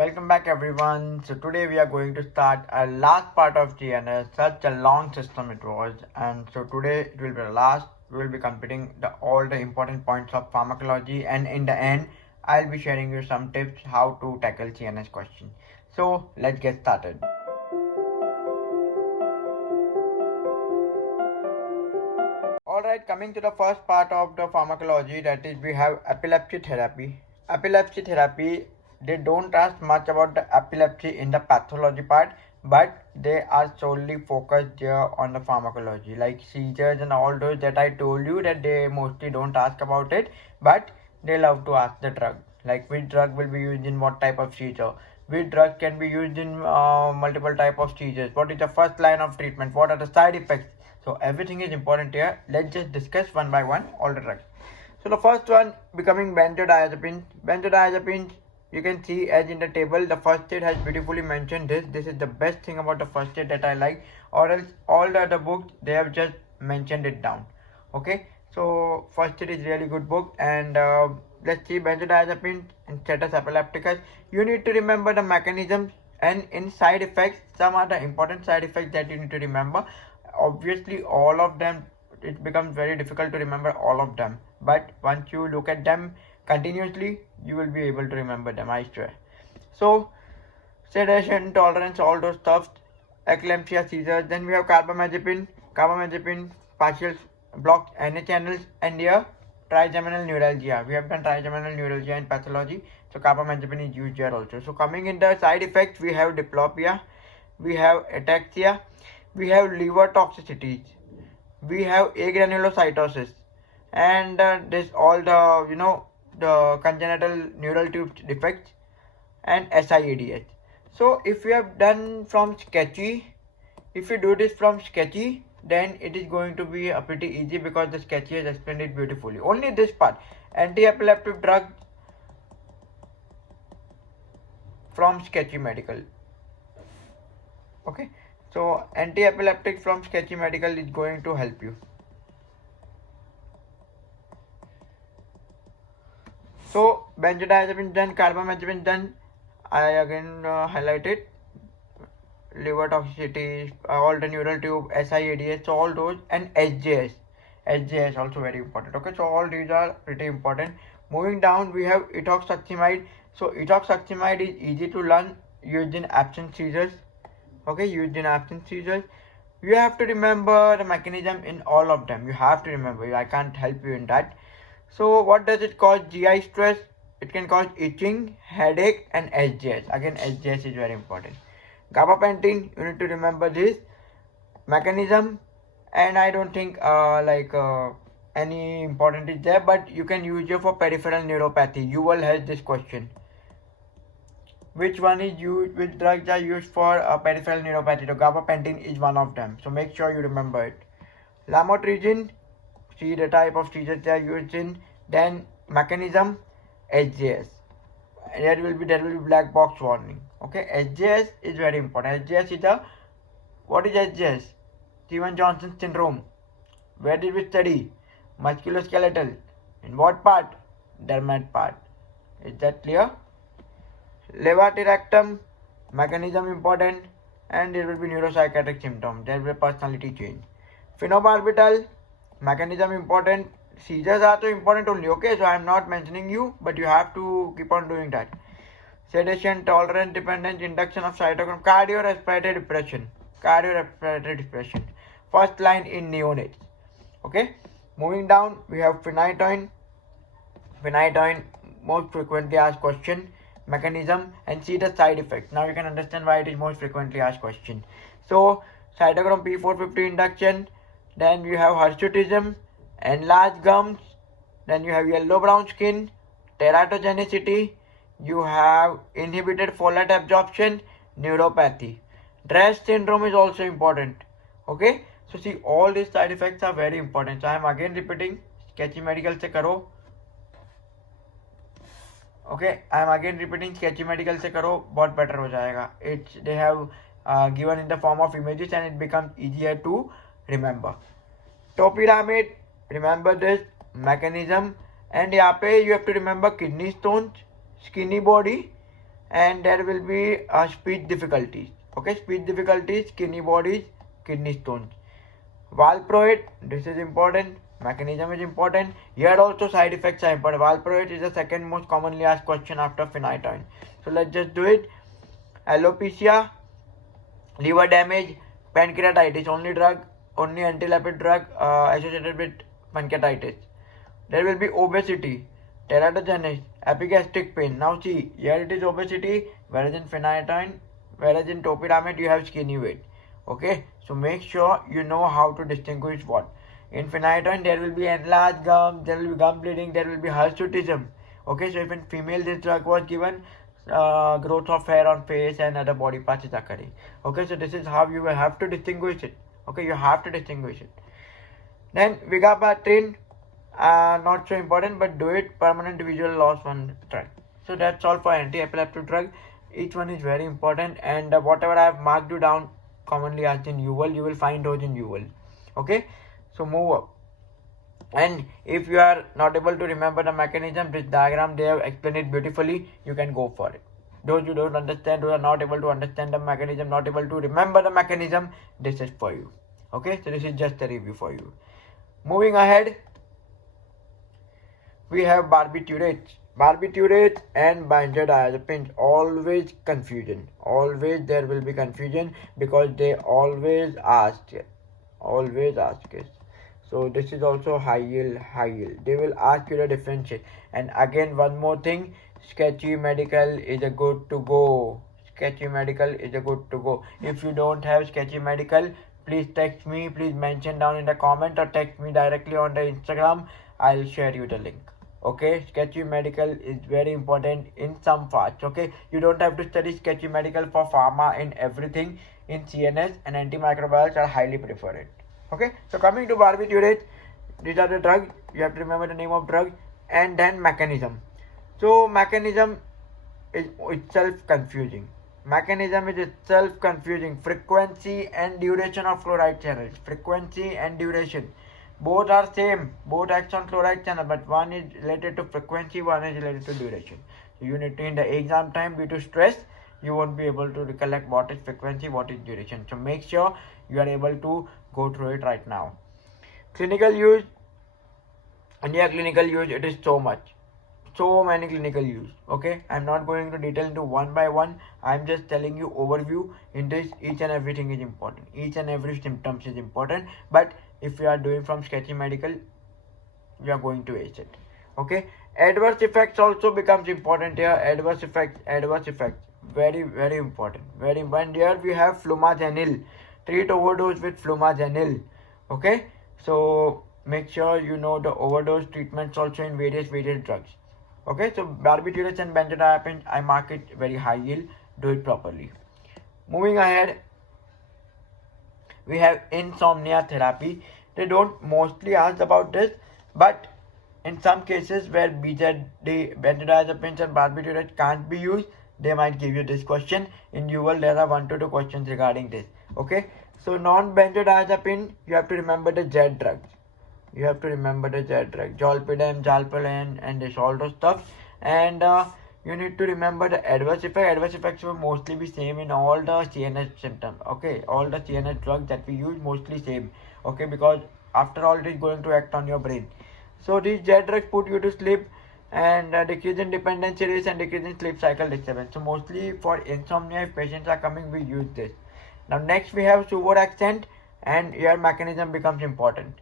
Welcome back everyone. So today we are going to start a last part of GNS. Such a long system it was, and so today it will be the last. We will be completing all the important points of pharmacology, and in the end I'll be sharing you some tips how to tackle CNS question. So let's get started. Alright, coming to the first part of the pharmacology, that is we have epilepsy therapy. Epilepsy therapy, they don't ask much about the epilepsy in the pathology part, but they are solely focused there on the pharmacology, like seizures and all those that I told you that they mostly don't ask about it, but they love to ask the drug, like which drug will be used in what type of seizure, which drug can be used in multiple type of seizures, what is the first line of treatment, what are the side effects. So everything is important here. Let's just discuss one by one all the drugs. So the first one becoming benzodiazepines. Benzodiazepines, you can see as in the table, the first aid has beautifully mentioned this. This is the best thing about the first aid that I like, or else all the other books they have just mentioned it down. Okay, so first aid is really good book. And let's see benzodiazepines and status epilepticus. You need to remember the mechanisms, and in side effects, some are the important side effects that you need to remember. Obviously all of them, it becomes very difficult to remember all of them, but once you look at them continuously you will be able to remember them, I swear. So sedation, tolerance, all those stuff, eclampsia, seizures. Then we have carbamazepine partial blocks NA channels, and here trigeminal neuralgia. We have done trigeminal neuralgia in pathology, so carbamazepine is used here also. So coming in the side effects, we have diplopia, we have ataxia, we have liver toxicities, we have agranulocytosis, and this all the the congenital neural tube defects and SIADS. So if you have done from sketchy, if you do this from sketchy, then it is going to be pretty easy because the sketchy has explained it beautifully. Only this part, anti-epileptic drugs from sketchy medical. Okay, so anti-epileptic from sketchy medical is going to help you. So benzodiazepine done, carbamazepine done. I again highlighted liver toxicity, all the neural tube, SIADS, so all those, and SJS. SJS also very important. Okay, so all these are pretty important. Moving down, we have ethoxsuccinimide. So ethoxsuccinimide is easy to learn, used in absence seizures. Okay, used in absence seizures. You have to remember the mechanism in all of them. You have to remember. I can't help you in that. So what does it cause? GI stress. It can cause itching, headache, and SJS. Again, SJS is very important. Gabapentin, you need to remember this mechanism, and I don't think any important is there, but you can use it for peripheral neuropathy. You will have this question. Which one is used, which drugs are used for peripheral neuropathy? So gabapentin is one of them, so make sure you remember it. Lamotrigine, see the type of seizures they are used in. Then mechanism, SJS. There will be black box warning. Okay, SJS is very important. SJS is a, what is SJS? Stevens-Johnson syndrome. Where did we study? Musculoskeletal. In what part? Dermat part. Is that clear? Levatiractum, mechanism important, and there will be neuropsychiatric symptoms. There will be personality change. Phenobarbital, mechanism important. Seizures are so important only. Okay, so I am not mentioning you, but you have to keep on doing that. Sedation, tolerance, dependence, induction of cytochrome, cardiorespiratory depression. Cardiorespiratory depression. First line in neonates. Okay, moving down, we have phenytoin. Phenytoin, most frequently asked question, mechanism, and see the side effects. Now you can understand why it is most frequently asked question. So cytochrome P450 induction, then you have hirsutism, enlarged gums, then you have yellow brown skin, teratogenicity, you have inhibited folate absorption, neuropathy. Dress syndrome is also important. Okay, so see all these side effects are very important. So I am again repeating, sketchy medical se karo. Okay, I am again repeating, sketchy medical se karo, बहुत better हो जाएगा. It's they have given in the form of images and it becomes easier to remember. Topiramate, remember this mechanism, and यहाँ पे you have to remember kidney stones, skinny body, and there will be speech difficulties. Okay, speech difficulties, kidney bodies, kidney stones. Valproate, this is important. Mechanism is important. Here also side effects are important. Valproate is the second most commonly asked question after phenytoin. So let's just do it. Alopecia, liver damage, pancreatitis, only anti-lipid drug associated with pancreatitis. There will be obesity, teratogenesis, epigastric pain. Now see, here it is obesity, whereas in phenytoin, whereas in topiramate you have skinny weight. Okay, so make sure you know how to distinguish what. In phenytoin there will be enlarged gums, there will be gum bleeding, there will be hirsutism. Okay, so if in female this drug was given, growth of hair on face and other body parts is occurring. Okay, so this is how you will have to distinguish it. Okay, you have to distinguish it. Then vigabatrin, not so important, but do it. Permanent visual loss one drug. So that's all for anti-epileptic drug. Each one is very important, and whatever I have marked you down commonly asked in UL, you will find those in UL. Okay, so move up. And if you are not able to remember the mechanism, this diagram they have explained it beautifully. You can go for it. Those you don't understand, who are not able to understand the mechanism, not able to remember the mechanism, this is for you. Okay, so this is just a review for you. Moving ahead, we have barbiturates. Barbiturates and benzodiazepines, always confusion. Always there will be confusion because they always ask it. Always ask it. So this is also high yield. They will ask you the differentiate. And again, one more thing, sketchy medical is a good to go. Sketchy medical is a good to go. If you don't have sketchy medical, please text me. Please mention down in the comment or text me directly on the Instagram. I'll share you the link. Okay, sketchy medical is very important in some parts. Okay, you don't have to study sketchy medical for pharma in everything. In CNS and antimicrobials are highly preferred. Okay, so coming to barbiturates, these are the drugs. You have to remember the name of drug and then mechanism. So mechanism is itself confusing. Frequency and duration of chloride channels. Frequency and duration. Both are same. Both acts on chloride channel, but one is related to frequency, one is related to duration. So you need to, in the exam time, due to stress, you won't be able to recollect what is frequency, what is duration. So make sure you are able to go through it right now. Clinical use. And yeah, clinical use, it is so much. So many clinical use. Okay, I'm not going to detail into one by one. I'm just telling you overview. In this, each and everything is important. Each and every symptoms is important. But if you are doing from sketchy medical, you are going to ace it. Okay, adverse effects also becomes important here. Adverse effects, very important. Here we have flumazenil. Treat overdose with flumazenil. Okay, so make sure you know the overdose treatments also in various drugs. Okay, so barbiturates and benzodiazepines, I mark it very high yield. Do it properly. Moving ahead, we have insomnia therapy. They don't mostly ask about this, but in some cases where benzodiazepines and barbiturates can't be used, they might give you this question. In UL, there are 1 to 2 questions regarding this. Okay, so non-benzodiazepine, you have to remember the Z drugs. Zolpidem, Jalpalen, and this, all those stuff. And you need to remember the adverse effects. Adverse effects will mostly be same in all the CNS symptoms. Okay, all the CNS drugs that we use mostly same. Okay, because after all it is going to act on your brain. So these Z drugs put you to sleep and decrease in dependency risk and decrease in sleep cycle disturbance. So mostly for insomnia, if patients are coming, we use this. Now next we have suvoraxant, and your mechanism becomes important.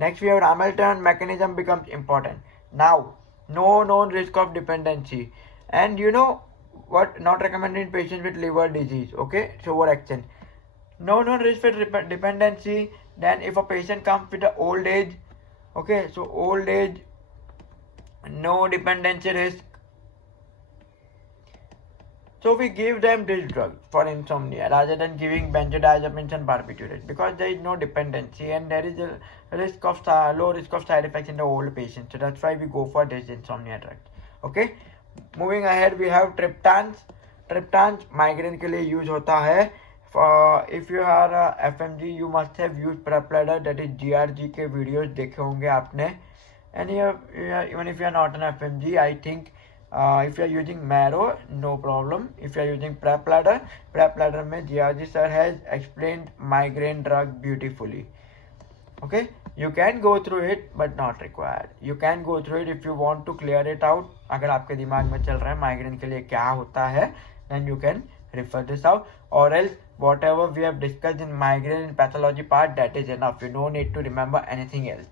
Next we have Ramelton, mechanism becomes important. Now, no known risk of dependency. And you know what, not recommended in patients with liver disease. Okay, suvoraxant. No known risk for dependency. Then if a patient comes with the old age, okay, so old age, no dependency risk. So we give them this drug for insomnia rather than giving benzodiazepines and barbiturates, because there is no dependency and there is a risk of low risk of side effects in the old patients. So that's why we go for this insomnia drug. Okay, moving ahead, we have triptans. Triptans migraine के लिए use होता है. If you are a FMG, you must have used prep ladder, that is GRG के videos देखे होंगे आपने. And even if you are not an FMG, I think If you are using marrow, no problem. If you are using prep ladder में GRG sir has explained migraine drug beautifully. Okay, you can go through it but not required. You can go through it if you want to clear it out. अगर आपके दिमाग में चल रहा है migraine के लिए क्या होता है, then you can refer this out, or else whatever we have discussed in migraine and pathology part, that is enough. You don't need to remember anything else.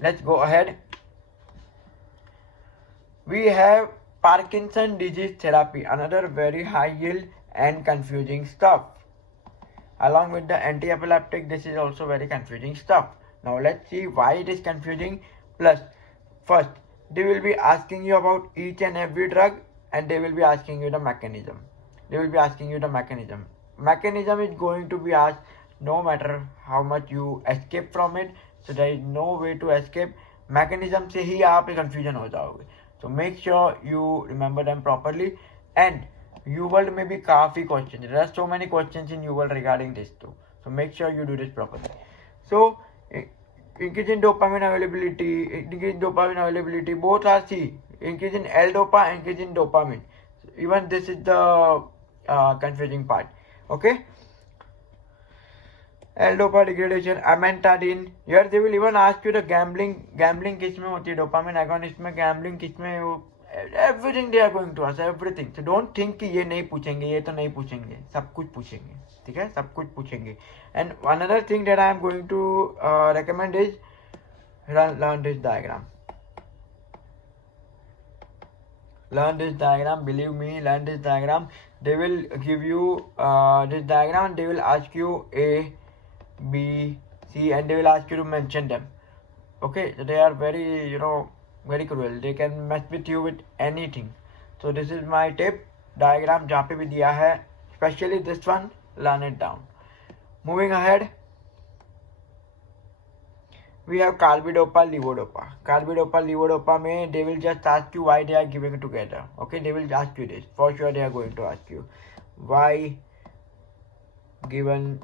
Let's go ahead. We have Parkinson disease therapy, another very high yield and confusing stuff. Along with the antiepileptic, this is also very confusing stuff. Now let's see why it is confusing. Plus, first, they will be asking you about each and every drug, and they will be asking you the mechanism. Mechanism is going to be asked no matter how much you escape from it. So there is no way to escape. Mechanism से ही आप confusion हो जाओगे. So make sure you remember them properly. And UWorld में भी काफी questions. There are so many questions in UWorld regarding this too. So make sure you do this properly. So increase in dopamine availability, both are C. Increase in L-dopa, increase in dopamine. So even this is the confusing part. Okay. L-dopa degradation, amantadine. Here they will even ask you the gambling किस में होती है, dopamine agonist में gambling किस में, everything they are going to ask, everything. So don't think कि ये नहीं पूछेंगे, ये तो नहीं पूछेंगे, सब कुछ पूछेंगे, ठीक है, सब कुछ पूछेंगे. And another thing that I am going to recommend is learn this diagram. Believe me, learn this diagram. They will give you this diagram and they will ask you A, B, C, and they will ask you to mention them. Okay, so they are very, very cruel. They can mess with you with anything. So this is my tip. Diagram जहाँ पे भी दिया है, especially this one, learn it down. Moving ahead, we have Carbidopa, levodopa में they will just ask you why they are giving together. Okay, they will ask you this. For sure they are going to ask you why given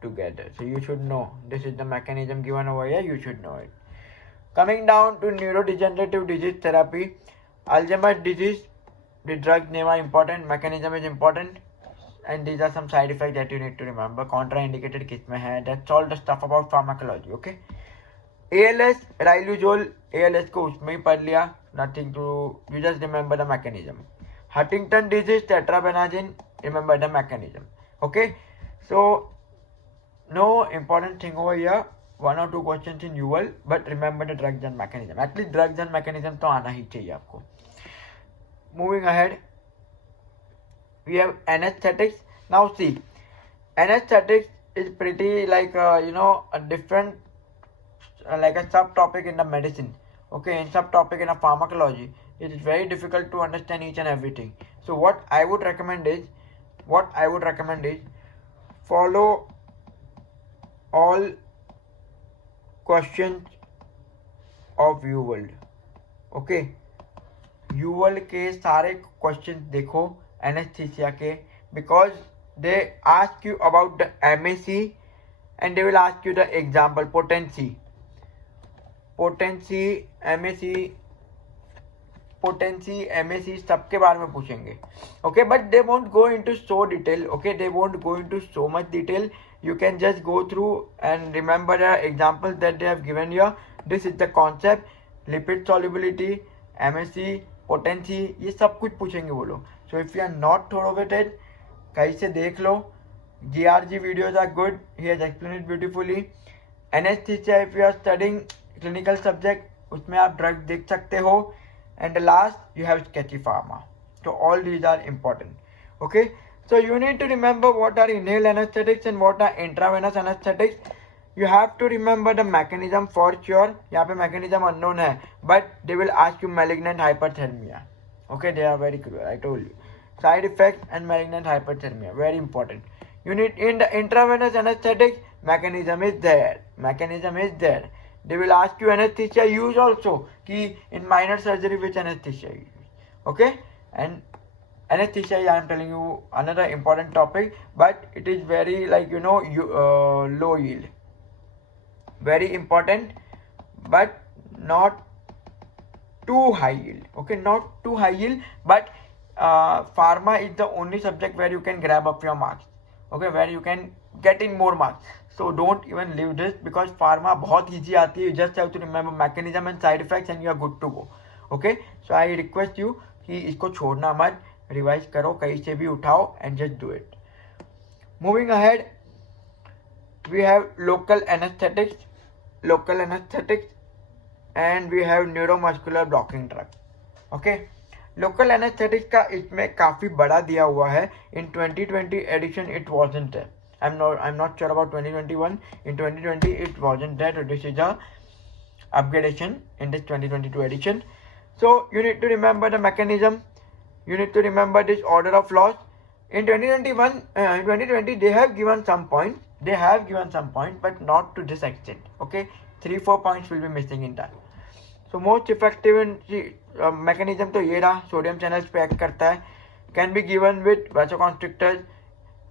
together. So you should know. This is the mechanism given over here. You should know it. Coming down to neurodegenerative disease therapy, Alzheimer's disease, the drug name are important, mechanism is important, and these are some side effects that you need to remember. Contraindicated किस में है, that's all the stuff about pharmacology. Okay. ALS, Riluzole, ALS को उसमें ही पढ़ लिया. Nothing to, you just remember the mechanism. Huntington disease, tetrabenazine, remember the mechanism. Okay. So no important thing over here. 1 or 2 questions in UWorld, but remember the drugs and mechanism. At least drugs and mechanism तो आना ही चाहिए आपको. Moving ahead, we have anesthetics. Now see, anesthetics is pretty like a different like a subtopic in the medicine. Okay, in subtopic in a pharmacology, it is very difficult to understand each and everything. So what I would recommend is follow all questions of UWorld. Okay, UWorld के सारे questions देखो anesthesia के, because they ask you about the MAC and they will ask you the example potency, MAC सबके बारे में पूछेंगे. Okay, but they won't go into so detail. Okay, they won't go into so much detail. You can just go through and remember the examples that they have given here. This is the concept, lipid solubility, MAC, potency, ये सब कुछ पूछेंगे वो लोग. So if you are not thorough with it, कहीं से देख लो. GRG videos are good. He has explained it beautifully. Anesthesia, if you are studying clinical subject, उसमें आप drug देख सकते हो. And the last, you have sketchy pharma. So all these are important. Okay. So you need to remember what are inhaled anesthetics and what are intravenous anesthetics. You have to remember the mechanism for sure. यहाँ पे mechanism unknown है, but they will ask you malignant hyperthermia. Okay, they are very clear. I told you. Side effects and malignant hyperthermia, very important. You need in the intravenous anesthetics, mechanism is there. They will ask you anesthesia use also. Ki in minor surgery which anesthesia use. Okay, and anesthesia, I am telling you another important topic, but it is very low yield. Very important, but not too high yield. Okay, not too high yield, but pharma is the only subject where you can grab up your marks. Okay, where you can get in more marks. So don't even leave this because pharma बहुत easy आती है. You just have to remember mechanism and side effects and you are good to go. Okay, so I request you कि इसको छोड़ना मत, revise करो, कहीं से भी उठाओ and just do it. Moving ahead, we have local anesthetics, and we have neuromuscular blocking drug. Okay, local anesthetics का इसमें काफी बड़ा दिया हुआ है. In 2020 edition it wasn't there. I'm not sure about 2021. In 2020 it wasn't there. So this is a upgradation in this 2022 edition. So you need to remember the mechanism. You need to remember this order of loss. In 2020 they have given some points. But not to this extent. Okay, 3-4 points will be missing in that. So most effective in mechanism तो ये रहा, sodium channels पे act करता है, can be given with vasoconstrictors.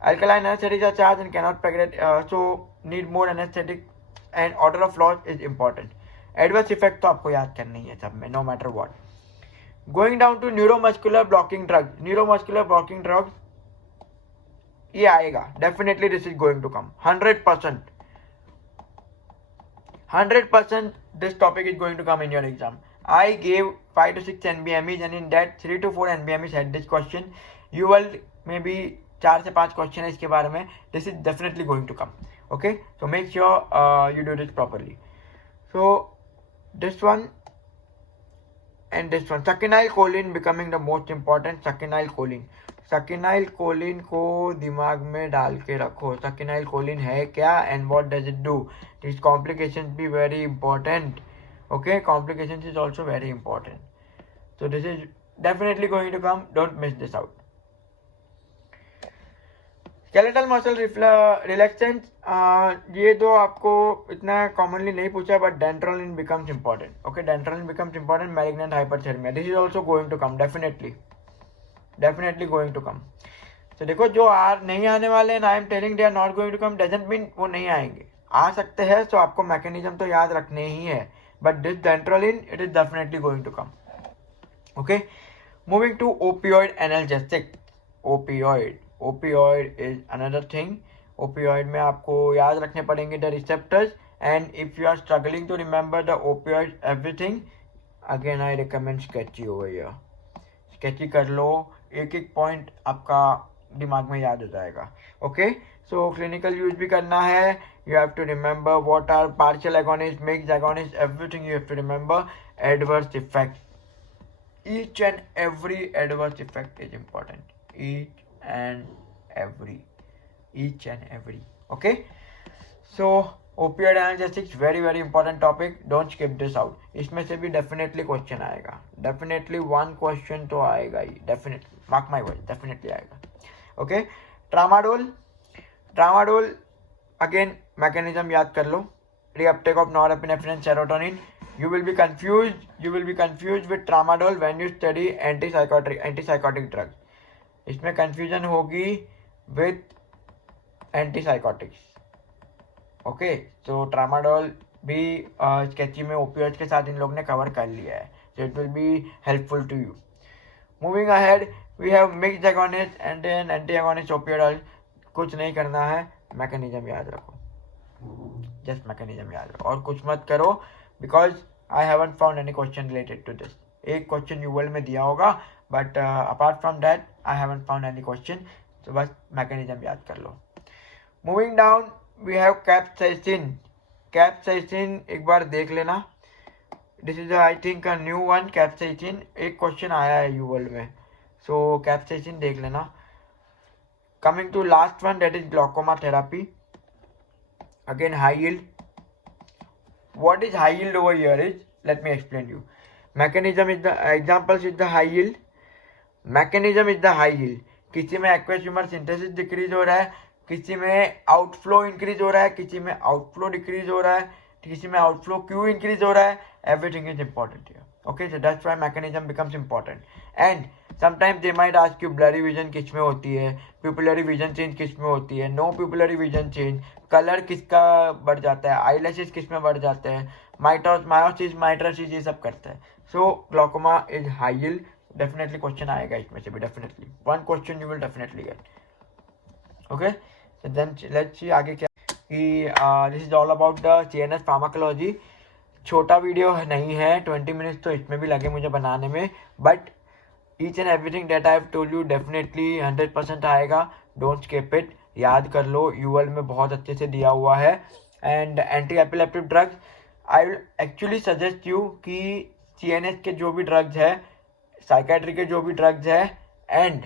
Alkaline anesthetics are charged and cannot penetrate, so need more anesthetic, and order of loss is important. Adverse effect तो आपको याद करनी है सब में, no matter what. Going down to neuromuscular blocking drugs, ये आएगा, definitely this is going to come, 100% this topic is going to come in your exam. I gave 5 to 6 NBMEs and in that 3 to 4 NBMEs had this question. You will maybe 4 से 5 question है इसके बारे में. This is definitely going to come. Okay, so make sure you do this properly. So this one and this one, succinylcholine becoming the most important. Succinylcholine को दिमाग में डाल के रखो. Succinylcholine है क्या and what does it do? These complications be very important. Okay, complications is also very important. So this is definitely going to come. Don't miss this out. Skeletal muscle relaxants, ये दो आपको इतना commonly नहीं पूछा, but dantrolene becomes important. Okay, dantrolene becomes important. Malignant hyperthermia, this is also going to come, definitely going to come. So देखो जो नहीं आने वाले हैं, I am telling they are not going to come doesn't mean वो नहीं आएंगे, आ सकते हैं. तो आपको mechanism तो याद रखने ही है, but this dantrolene, it is definitely going to come. Okay, moving to opioid analgesic. Opioid is another thing. Opioid में आपको याद रखने पड़ेंगे the receptors, and if you are struggling to remember the opioids everything, again I recommend sketchy over here. Sketchy कर लो, एक point आपका दिमाग में याद हो जाएगा. ओके, सो क्लिनिकल यूज भी करना है. You have to remember what are partial agonist, mixed agonist, everything you have to remember. Adverse effect, each and every adverse effect is important. Each and every. Okay, so opioid analgesics, very important topic. Don't skip this out. इसमें से भी definitely question आएगा, definitely one question तो आएगा ही, definitely, mark my word, definitely आएगा. Okay, tramadol again mechanism याद कर लो. Reuptake of norepinephrine and serotonin. You will be confused with tramadol when you study antipsychotic drugs. इसमें confusion होगी with antipsychotics. Okay, so tramadol भी sketchy में opioids के साथ इन लोग ने कवर कर लिया है, so it will be helpful to you. Moving ahead, we have mixed agonist and then anti agonist opioid. कुछ नहीं करना है, मैकेनिज्म याद रखो, जस्ट मैकेनिज्म याद रखो और कुछ मत करो, because I haven't found any question related to this. एक क्वेश्चन यूएल में दिया होगा, but apart from that I haven't found any question. तो बस मैकेनिज्म याद कर लो. Moving down, we have capsaicin. एक बार देख लेना. This is I think a new one, capsaicin. एक क्वेश्चन आया है यूवल में, so capsaicin देख लेना. Coming to last one, that is glaucoma therapy. Again high yield. What is high yield over here is, let me explain you. Mechanism is the examples is the high yield. किसी में aqueous humor synthesis decrease हो रहा है, किसी में outflow increase हो रहा है, किसी में आउटफ्लो डिक्रीज हो रहा है, किसी में आउटफ्लो क्यू इंक्रीज हो रहा है. Everything is important here. Okay, so that's why mechanism becomes important. And sometimes they might ask you blurry vision किस में होती है, प्यूपिलरी विजन चेंज किस में होती है, no pupillary vision change, colour किसका बढ़ जाता है, आईलैशेस किस में बढ़ जाते हैं, मायोसिस, माइट्रोसिस, ये सब करता है. So glaucoma is high yield. Definitely question आएगा इसमें से भी, definitely one question you will definitely get. Okay, so then let's see आगे क्या कि this is all about the CNS pharmacology. छोटा वीडियो नहीं है, 20 मिनट्स तो इसमें भी लगे मुझे बनाने में, but each and everything that I have told you definitely 100% आएगा. डोंट स्किप इट, याद कर लो, यूएल में बहुत अच्छे से दिया हुआ है. And anti epileptic drugs, I will actually suggest you कि सीएनएस के जो भी ड्रग्स है, साइकेट्री के जो भी ड्रग्स है, एंड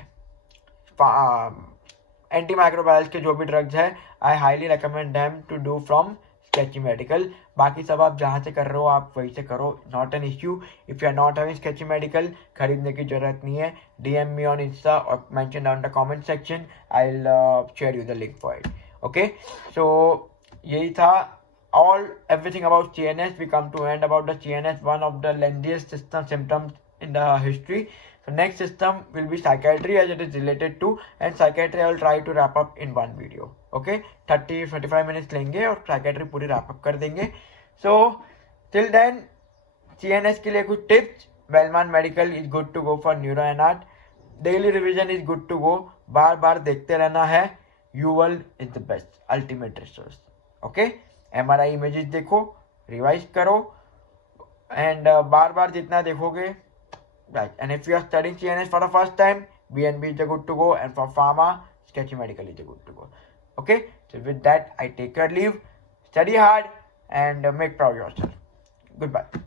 एंटी माइक्रोबायल्स के जो भी ड्रग्स है, I highly recommend them to do from sketchy medical. बाकी सब आप जहाँ से कर रहे हो आप वहीं से करो, not an issue. If you are not having sketchy medical, खरीदने की जरूरत नहीं है. डीएम मी ऑन इंस्टा और mention down the comment section, I will share you the link for it. Okay, so यही था all everything about CNS. We come to end about the CNS, one of the lengthiest symptoms in the history. So next system will be psychiatry, as it is related to, and psychiatry I will try to wrap up in one video. Okay, 30-45 minutes लेंगे और psychiatry पूरी wrap up कर देंगे. So till then, CNS के लिए कुछ tips. Wellman Medical is good to go for neuro and art. Daily revision is good to go. बार बार देखते रहना है. UL is the best ultimate resource. Okay, MRI images देखो, revise करो, and बार बार जितना देखोगे, right. And if you are studying CNS for the first time, BNB is the good to go, and for pharma, Sketchy Medical is the good to go. Okay, so with that I take your leave. Study hard and make proud yourself. Goodbye.